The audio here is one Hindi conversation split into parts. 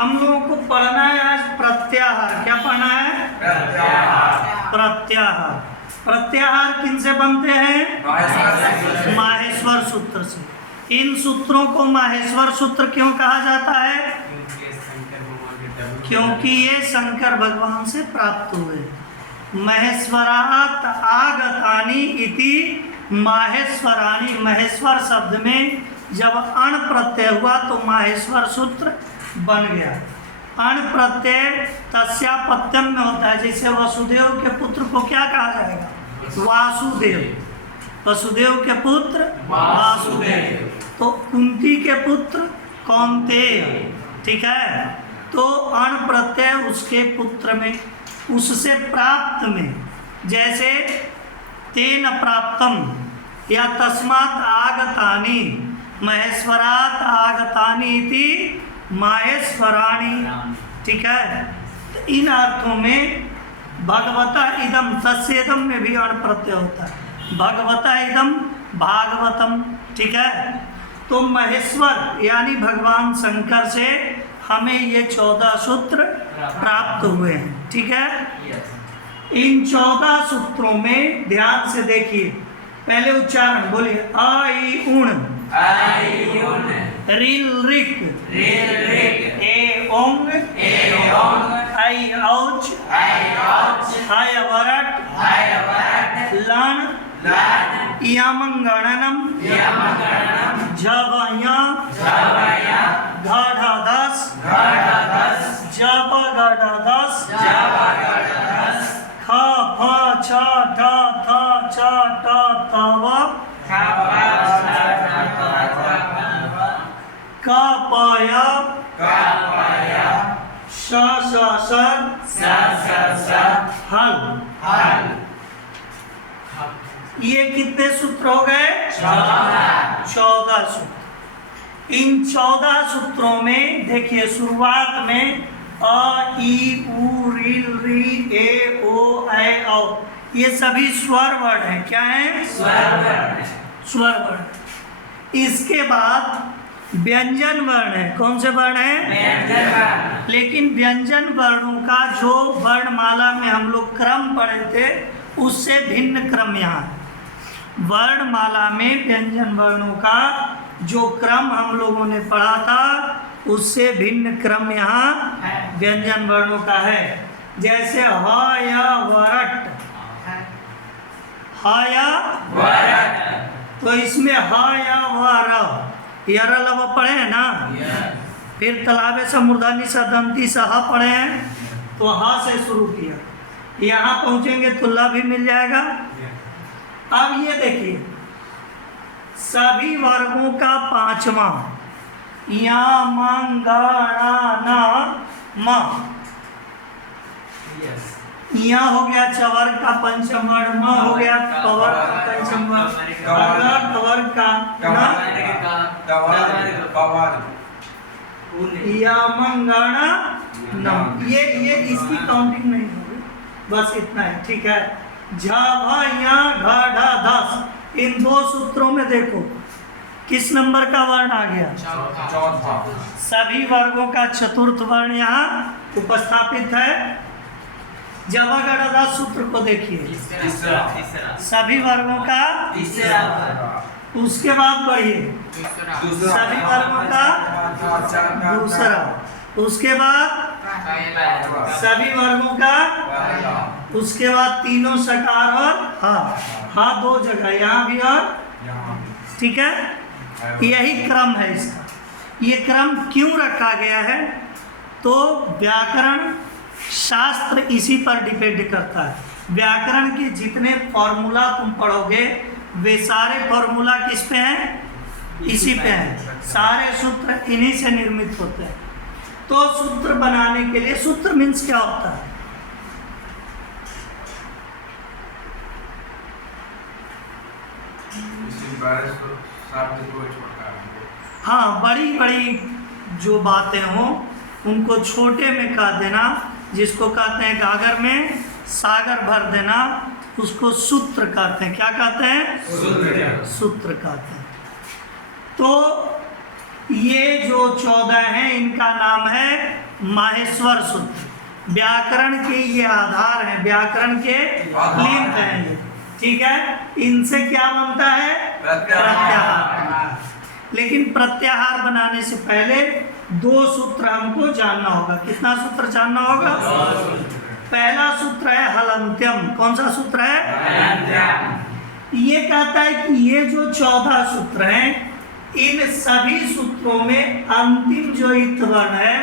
हम लोगों को पढ़ना है आज प्रत्याहार। क्या पढ़ना है? प्रत्याहार। प्रत्याहार। प्रत्याहार किन से बनते हैं? माहेश्वर सूत्र से। इन सूत्रों को माहेश्वर सूत्र क्यों कहा जाता है? क्योंकि ये शंकर भगवान से प्राप्त हुए। महेश्वरात् आगतानि इति माहेश्वराणि। महेश्वर शब्द में जब अण प्रत्यय हुआ तो माहेश्वर सूत्र बन गया। अण प्रत्यय तस्यापत्यम में होता है। जैसे वसुदेव के पुत्र को क्या कहा जाएगा? वासुदेव। वसुदेव के पुत्र वासुदेव। तो कुंती के पुत्र कौन्तेय। ठीक है। तो अण प्रत्यय उसके पुत्र में, उससे प्राप्त में, जैसे तेन प्राप्तम या तस्मात् आगतानि महेश्वरात् आगतानि इति माहेश्वराणि। ठीक है। तो इन अर्थों में भगवता इदम, तस्येदम में भी अण प्रत्यय होता है। भगवता इदम भागवतम। ठीक है। तो महेश्वर यानी भगवान शंकर से हमें ये 14 सूत्र प्राप्त हुए हैं। ठीक है। इन 14 सूत्रों में ध्यान से देखिए। पहले उच्चारण बोलिए। आ ई उण, रिल रिक, ए ओंग, आई औच, हाय वरट, लण, यामंगणनम, झवया, घाढ़ा दस, जब गढ़ा दस, ख फ छ ठ थ छ ट तव, क प य, श स स, हल। ये कितने सूत्र हो गए? 14 सूत्र। इन 14 सूत्रों में देखिए शुरुआत में अ ई उ ऋ ऋ ए ओ ऐ औ, ये सभी स्वर वर्ण हैं। क्या है? स्वर वर्ण। इसके बाद व्यंजन वर्ण है। कौन से वर्ण है? लेकिन व्यंजन वर्णों का जो वर्णमाला में हम लोग क्रम पढ़े थे उससे भिन्न क्रम यहाँ है। वर्णमाला में व्यंजन वर्णों का जो क्रम हम लोगों ने पढ़ा था उससे भिन्न क्रम यहाँ व्यंजन वर्णों का है। जैसे ह या वरट, ह या वरट, तो इसमें ह या वर, यर लव पढ़े हैं ना। फिर तलाबे से मूर्धनी सा दंती सा ह पढ़े हैं, तो ह से शुरू किया। यहाँ पहुँचेंगे तो ल भी मिल जाएगा। अब ये देखिए सभी वर्गों का पांचवा, या मंगणा म, या हो गया चवर्ग का पंचम वर्ण, म हो गया कवर्ग का पंचम वर्ण, कवर्ग का या मंगणा न। ये इसकी काउंटिंग नहीं होगी, बस इतना है। ठीक है। झ या घ दस। इन 2 सूत्रों में देखो किस नंबर का वर्ण आ गया? सभी वर्गों का चतुर्थ वर्ण यहाँ उपस्थापित है। जब सूत्र को देखिए, सभी वर्गों का तीसरा। उसके बाद बढ़िए, सभी वर्गों का दूसरा। उसके बाद सभी वर्गों का, उसके बाद तीनों सकार और हा 2 जगह, यहाँ भी और। ठीक है। यही क्रम है इसका। ये क्रम क्यों रखा गया है? तो व्याकरण शास्त्र इसी पर डिपेंड करता है। व्याकरण के जितने फॉर्मूला तुम पढ़ोगे वे सारे फॉर्मूला किस पे हैं? इसी पे हैं। सारे सूत्र इन्हीं से निर्मित होते हैं। तो सूत्र बनाने के लिए, सूत्र मीन्स क्या होता है? हाँ, बड़ी बड़ी जो बातें हों उनको छोटे में कह देना, जिसको कहते हैं गागर में सागर भर देना, उसको सूत्र कहते हैं। क्या कहते हैं? सूत्र कहते हैं। तो ये जो 14 हैं इनका नाम है माहेश्वर सूत्र। व्याकरण के ये आधार हैं, व्याकरण के लिंक हैं ये, ठीक है। इनसे क्या बनता है? प्रत्याहार। लेकिन प्रत्याहार बनाने से पहले 2 सूत्र हमको जानना होगा। कितना सूत्र जानना होगा? पहला सूत्र है हलंत्यम। कौन सा सूत्र है? ये कहता है कि ये जो 14 सूत्र हैं इन सभी सूत्रों में अंतिम जो इत वर्ण है,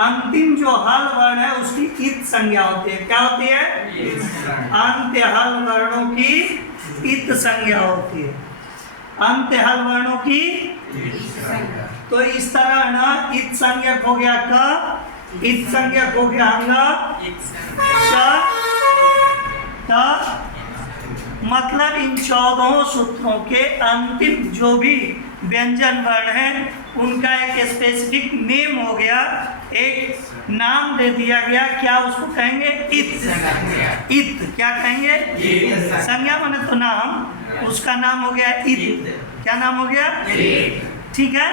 अंतिम जो हल वर्ण है उसकी इत संज्ञा होती है। क्या होती है? अंत्य हल वर्णों की इत संज्ञा होती है। अंत्य हल वर्णों की तो इस तरह ना इत संज्ञक हो गया क, इत संज्ञक हो गया अंग, च, मतलब इन 14 सूत्रों के अंतिम जो भी व्यंजन वर्ण हैं उनका एक स्पेसिफिक नेम हो गया, एक नाम दे दिया गया। क्या उसको कहेंगे? इत। इत क्या कहेंगे? संज्ञा माने तो नाम, उसका नाम हो गया इत। क्या नाम हो गया? ठीक है।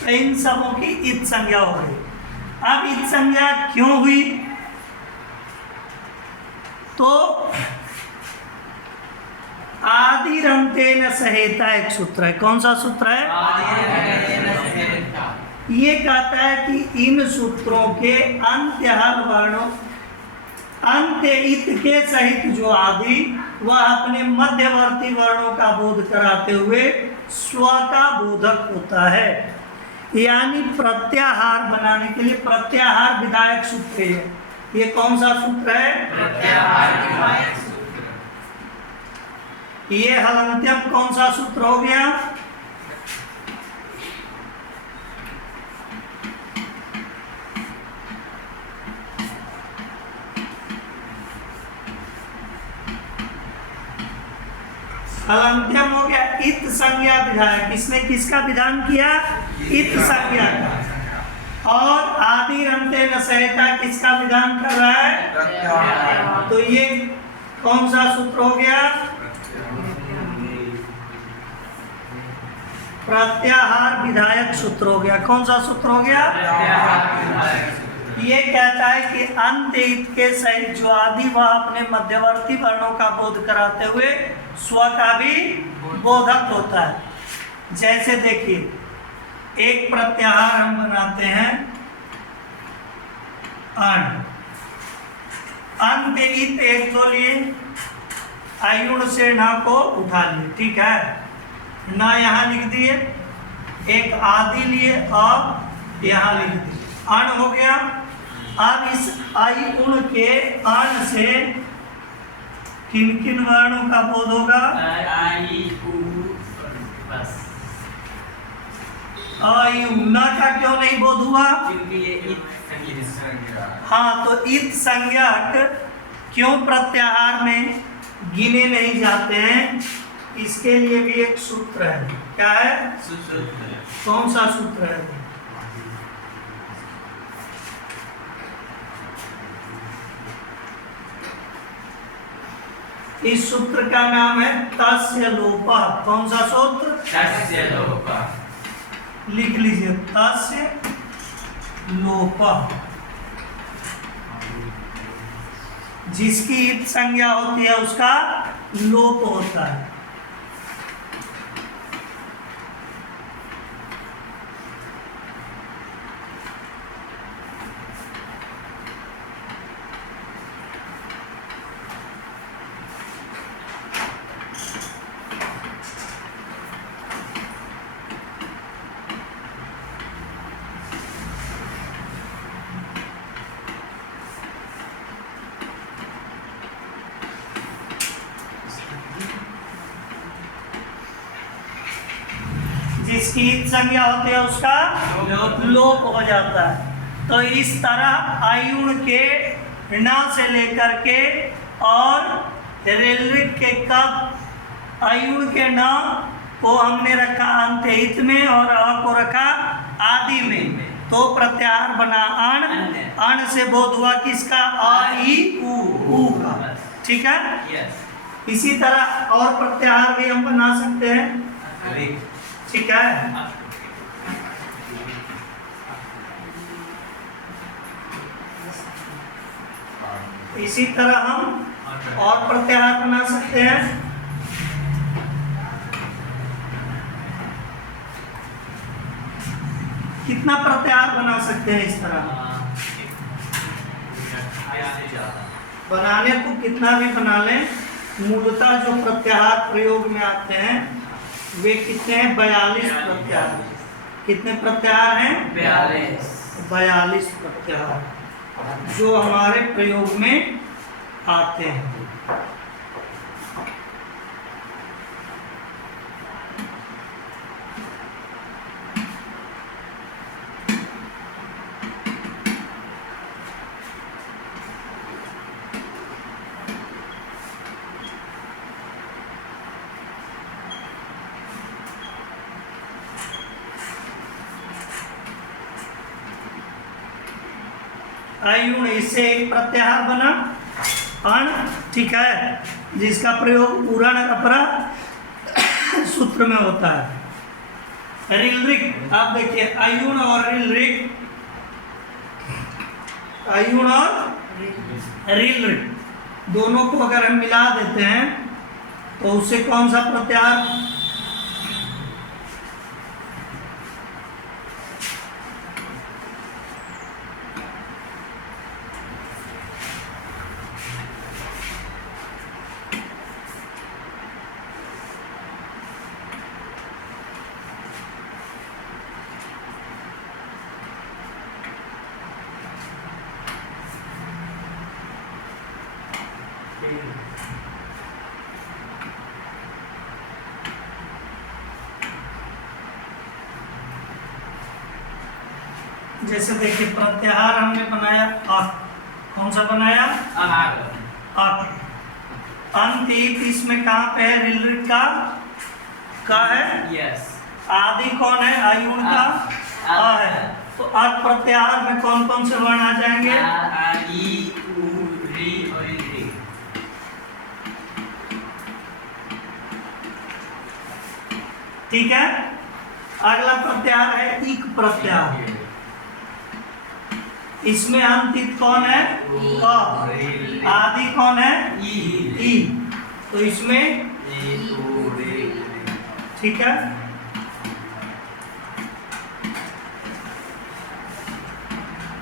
तो इन सबों की इत संज्ञा हो गई। अब इत संज्ञा क्यों हुई? तो आदिरंतेन सहेता एक सूत्र है। कौन सा सूत्र है? ये कहता है कि इन सूत्रों के अंत्य हल वर्णों, अंत्य इत के सहित जो आदि वह अपने मध्यवर्ती वर्णों का बोध कराते हुए स्व का बोधक होता है। यानी प्रत्याहार बनाने के लिए प्रत्याहार विधायक सूत्र है। ये कौन सा सूत्र है? प्रत्याहार विधायक सूत्र। ये हलंत्यम कौन सा सूत्र हो गया? हलंत्यम हो गया इत संज्ञा विधायक। इसने किसका विधान किया? इत संज्ञा का। और आदिरंतेन सहेता किसका विधान कर रहा है? तो ये कौन सा सूत्र हो गया? प्रत्याहार विधायक सूत्र हो गया। कौन सा सूत्र हो गया? ये कहता है कि अंत्य इत के सहित जो आदि वह अपने मध्यवर्ती वर्णों का बोध कराते हुए स्व का भी बोधक होता है। जैसे देखिए एक प्रत्याहार हम बनाते हैं अण। अंत्य इत एक तो लिए, आयुण से न को उठा लिए, ठीक है ना, यहाँ लिख दिए। एक आदि लिए और यहाँ लिख दिए, अण हो गया। अब इस आई उण के अण से किन किन वर्णों का बोध होगा? आई उना का क्यों नहीं बोध हुआ? हाँ, तो इत संज्ञक क्यों प्रत्याहार में गिने नहीं जाते हैं? इसके लिए भी एक सूत्र है। क्या है? कौन सा सूत्र है? इस सूत्र का नाम है तस्य लोपः। कौन सा सूत्र? तस्य लोपः। लिख लीजिए, तस्य लोपः। जिसकी इत संज्ञा होती है उसका लोप होता है। जिसकी इत संज्ञा होती है उसका लोप हो जाता है। तो इस तरह आयुण के न से लेकर के और ऋलिक के कब आयुण के न को हमने रखा अंत्य इत में और अ को रखा आदि में, तो प्रत्याहार बना अण। अण से बोध हुआ किसका? आ ई उ का। ठीक है। इसी तरह और प्रत्याहार भी हम बना सकते हैं। ठीक है। इसी तरह हम और प्रत्याहार बना सकते हैं। कितना प्रत्याहार बना सकते हैं इस तरह? बनाने को कितना भी बना लें, मूलतः जो प्रत्याहार प्रयोग में आते हैं वे कितने हैं? 42 प्रत्याहार। कितने प्रत्याहार हैं? 42 प्रत्याहार जो हमारे प्रयोग में आते हैं। आयुण, इससे एक प्रत्याहार बना अण, ठीक है, जिसका प्रयोग पूरण अपरा सूत्र में होता है। रिलरिक, आप देखिए आयुण और रिलरिक, आयुण और रिलरिक दोनों को अगर हम मिला देते हैं तो उससे कौन सा प्रत्याहार? जैसे देखिए प्रत्याहार हमने बनाया अक, कौन सा बनाया? अक। अंत इसमें कहाँ पे है? रिलरिक का है। यस। आदि कौन है? आयुण का आ है। तो अक प्रत्याहार में कौन कौन से वर्ण आ जाएंगे? ई, उ, री और री। ठीक है। अगला प्रत्याहार है इक प्रत्याहार। इसमें अंतित कौन है? क। आदि कौन है? ई। तो इसमें ठीक है।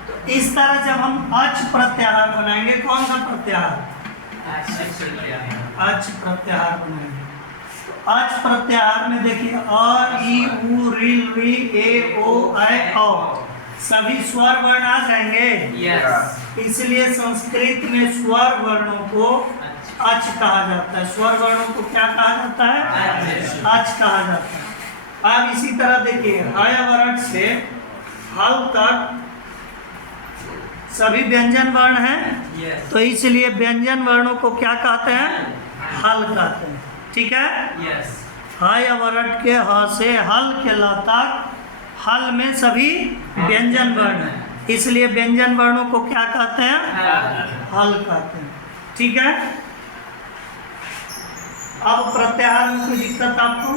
तो इस तरह जब हम अच प्रत्याहार बनाएंगे, कौन सा प्रत्याहार? अच प्रत्याहार बनाएंगे। तो अच प्रत्याहार में देखिए अ, ई, उ, रिल, री, ए, ओ, ऐ, औ सभी स्वर वर्ण आ जाएंगे। यस। इसलिए संस्कृत में स्वर वर्णों को अच कहा जाता है। स्वर वर्णों को क्या कहा जाता है? अच कहा जाता है। अब इसी तरह देखिए हयवरट से हल तक सभी व्यंजन वर्ण हैं, तो इसलिए व्यंजन वर्णों को क्या कहते हैं? हल कहते हैं। ठीक है। यस। हयवरट के ह से हल के ल तक हल में सभी व्यंजन वर्ण हैं, इसलिए व्यंजन वर्णों को क्या कहते हैं? हल कहते हैं। ठीक है। अब प्रत्याहार में कोई दिक्कत आपको?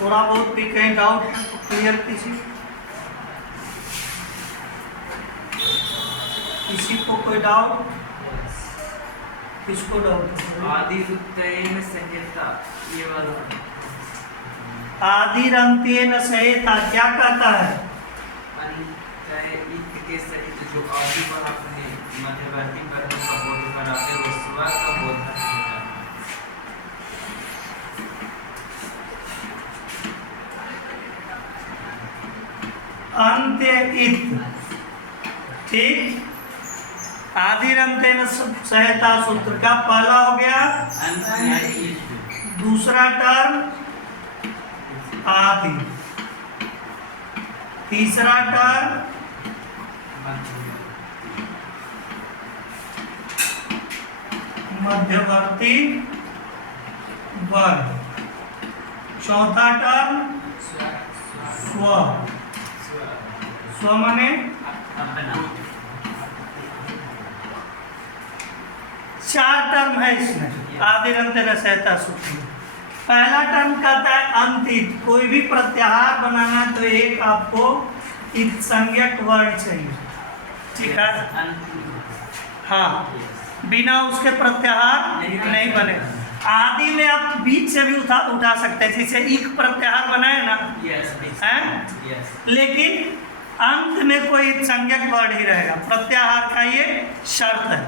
थोड़ा बहुत भी कहीं डाउट है तो क्लियर किसी को कोई डाउट? किसको डाउट है? आदि रुत्तेन संहिता, ये वाला आदिरंत्येन सहिता क्या कहता है? के सहित जो आदि पर अपने मध्यवर्ती वर्ग का बोध कराते वो स्वर का बोधक होता है। अंत्य इत, ठीक। आदिरंत्येन सहिता सूत्र का पहला हो गया दूसरा टर्म आदि, तीसरा टर्म मध्यवर्ती वर्ग, चौथा टर्म स्व। स्व माने चार टर्म है इसमें आदिरंत्येन सहिता सूत्र में। पहला टर्म कहता है अंतित। कोई भी प्रत्याहार बनाना तो एक आपको इत संज्ञक वर्ण चाहिए। ठीक है। हाँ, बिना उसके प्रत्याहार नहीं बनेगा। आदि में आप बीच से भी उठा सकते हैं, जैसे इक प्रत्याहार बनाए ना, हैं? लेकिन अंत में कोई संज्ञक वर्ण ही रहेगा। प्रत्याहार का ये शर्त है,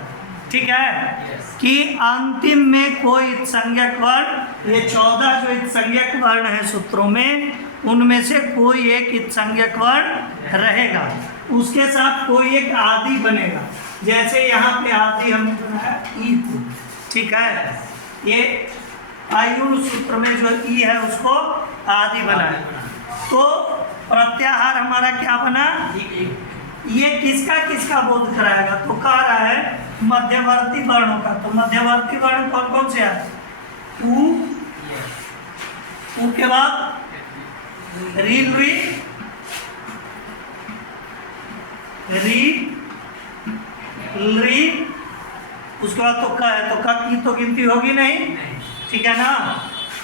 ठीक है, कि अंतिम में कोई संज्ञक वर्ण, ये 14 जो संज्ञक वर्ण है सूत्रों में, उनमें से कोई एक संज्ञक वर्ण रहेगा, उसके साथ कोई एक आदि बनेगा। जैसे यहाँ पे आदि हमने बनाया ई, ठीक है, ये आयुर सूत्र में जो ई है उसको आदि बनाया। तो प्रत्याहार हमारा क्या बना, ये किसका बोध कराएगा, तो कह रहा है मध्यवर्ती वर्णों का। तो मध्यवर्ती वर्ण कौन कौन से है, उ के बाद री री, उसके बाद तो का है, तो का की तो गिनती होगी नहीं, ठीक है ना।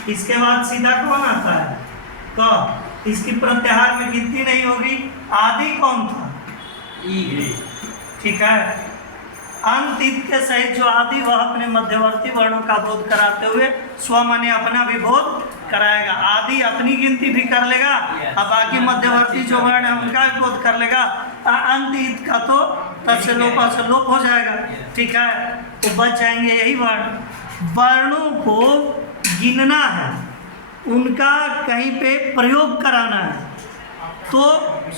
इसके बाद सीधा कौन आता है, क, इसकी प्रत्याहार में गिनती नहीं होगी। आदि कौन था, ई, ठीक है। अंत इत के सहित जो आदि वह अपने मध्यवर्ती वर्णों का बोध कराते हुए स्व माने अपना भी बोध कराएगा। आदि अपनी गिनती भी कर लेगा और बाकी मध्यवर्ती जो वर्ण है उनका भी बोध कर लेगा। अंत इत का तो तस्य लोपा से लोप हो जाएगा, ठीक है। तो बच जाएंगे यही वर्ण। वर्णों को गिनना है, उनका कहीं पे प्रयोग कराना है, तो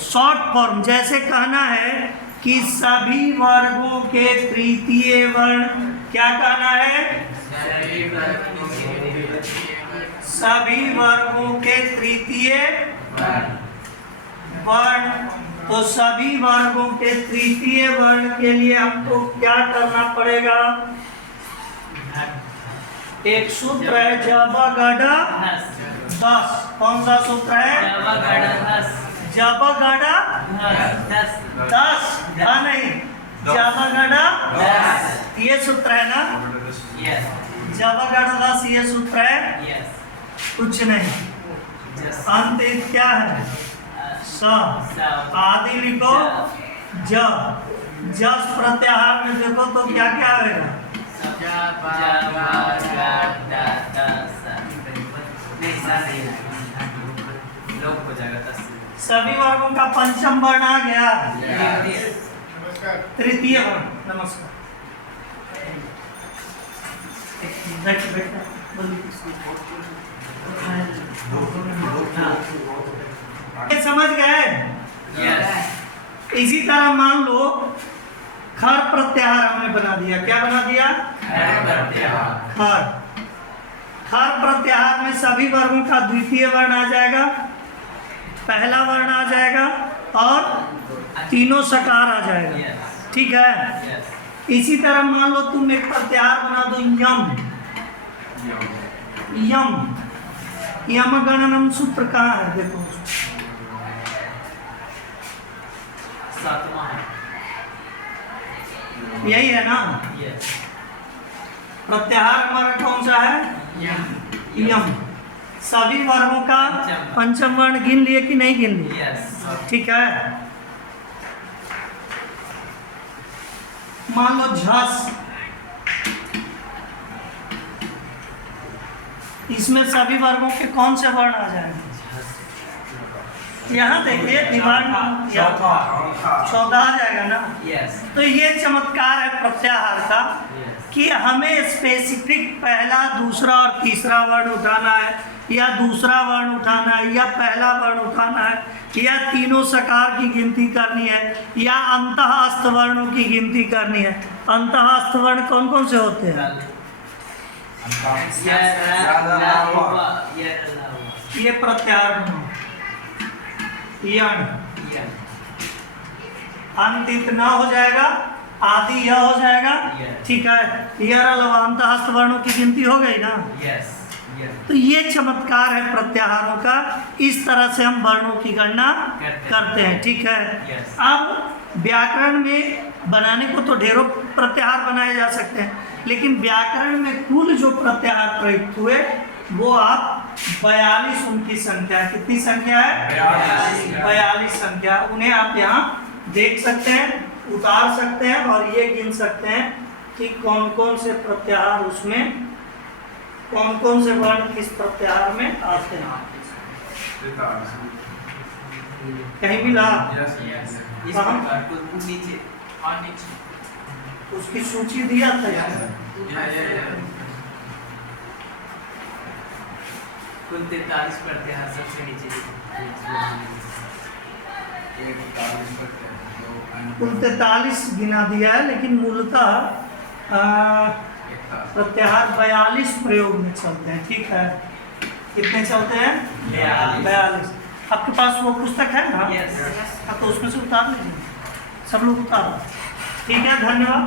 शॉर्ट फॉर्म जैसे कहना है कि सभी वर्गों के तृतीय वर्ण, क्या कहना है, सभी वर्गों के तृतीय वर्ण। तो सभी वर्गों के तृतीय वर्ण के लिए हमको क्या करना पड़ेगा, एक सूत्र है जबगड़ 10। कौन सा सूत्र है, जबगड़ 10, नहीं, जबगड़ 10, ये सूत्र है ना, जबगड़ 10 ये सूत्र है, कुछ नहीं। अंत क्या है, स, आदि लिखो, जस प्रत्याहार में देखो तो क्या क्या आएगा, सभी वर्गों का पंचम वर्ण आ गया, तृतीय वर्ण। नमस्कार, समझ गए। इसी तरह मान लो खर प्रत्याहार हमने बना दिया, क्या बना दिया, खर। खर प्रत्याहार में सभी वर्गों का द्वितीय वर्ण आ जाएगा, पहला वर्ण आ जाएगा और तीनों सकार आ जाएगा, ठीक है। इसी तरह मान लो तुम एक प्रत्याहार बना दो यम, यम गणनम सूत्र कहाँ है, देखो यही है ना। प्रत्याहार हमारा कौन सा है, यम। सभी वर्गों का पंचम वर्ण गिन लिए कि नहीं गिन लिए, ठीक है। मान लो झस, इसमें सभी वर्गों के कौन से वर्ण आ जाएंगे, यहाँ देखिए दिमाग में 14 आ जाएगा ना। तो ये चमत्कार है प्रत्याहार का कि हमें स्पेसिफिक पहला, दूसरा और तीसरा वर्ण उठाना है, या दूसरा वर्ण उठाना है, या पहला वर्ण उठाना है, या तीनों सकार की गिनती करनी है, या अंतःस्थ वर्णों की गिनती करनी है। अंतःस्थ वर्ण कौन कौन से होते हैं, ये प्रत्याहार अंतित न हो जाएगा, आदि यह हो जाएगा, ठीक है। यह अंतःस्थ वर्णों की गिनती हो गई ना। तो ये चमत्कार है प्रत्याहारों का, इस तरह से हम वर्णों की गणना करते हैं, ठीक है। अब व्याकरण में बनाने को तो ढेरों प्रत्याहार बनाए जा सकते हैं, लेकिन व्याकरण में कुल जो प्रत्याहार प्रयुक्त हुए वो आप 42 उनकी संख्या, कितनी संख्या है, 42 संख्या, उन्हें आप यहाँ देख सकते हैं। उतार सकते हैं और ये गिन सकते हैं कि कौन कौन से प्रत्याहार उसमें, कौन कौन से वर्ण किस प्रत्याहार में आते हैं। कहीं मिला? इस प्रकार को नीचे और नीचे उसकी सूची दिया था यार। कुल 43 प्रत्याहार सबसे नीचे कुल 43 गिना दिया है, लेकिन मूलतः प्रत्याहार 42 प्रयोग में चलते हैं। ठीक है, कितने चलते हैं? 42। आपके पास वो पुस्तक है ना? यस। तो उसमें से उतार लीजिए, सब लोग उतारो। ठीक है, धन्यवाद।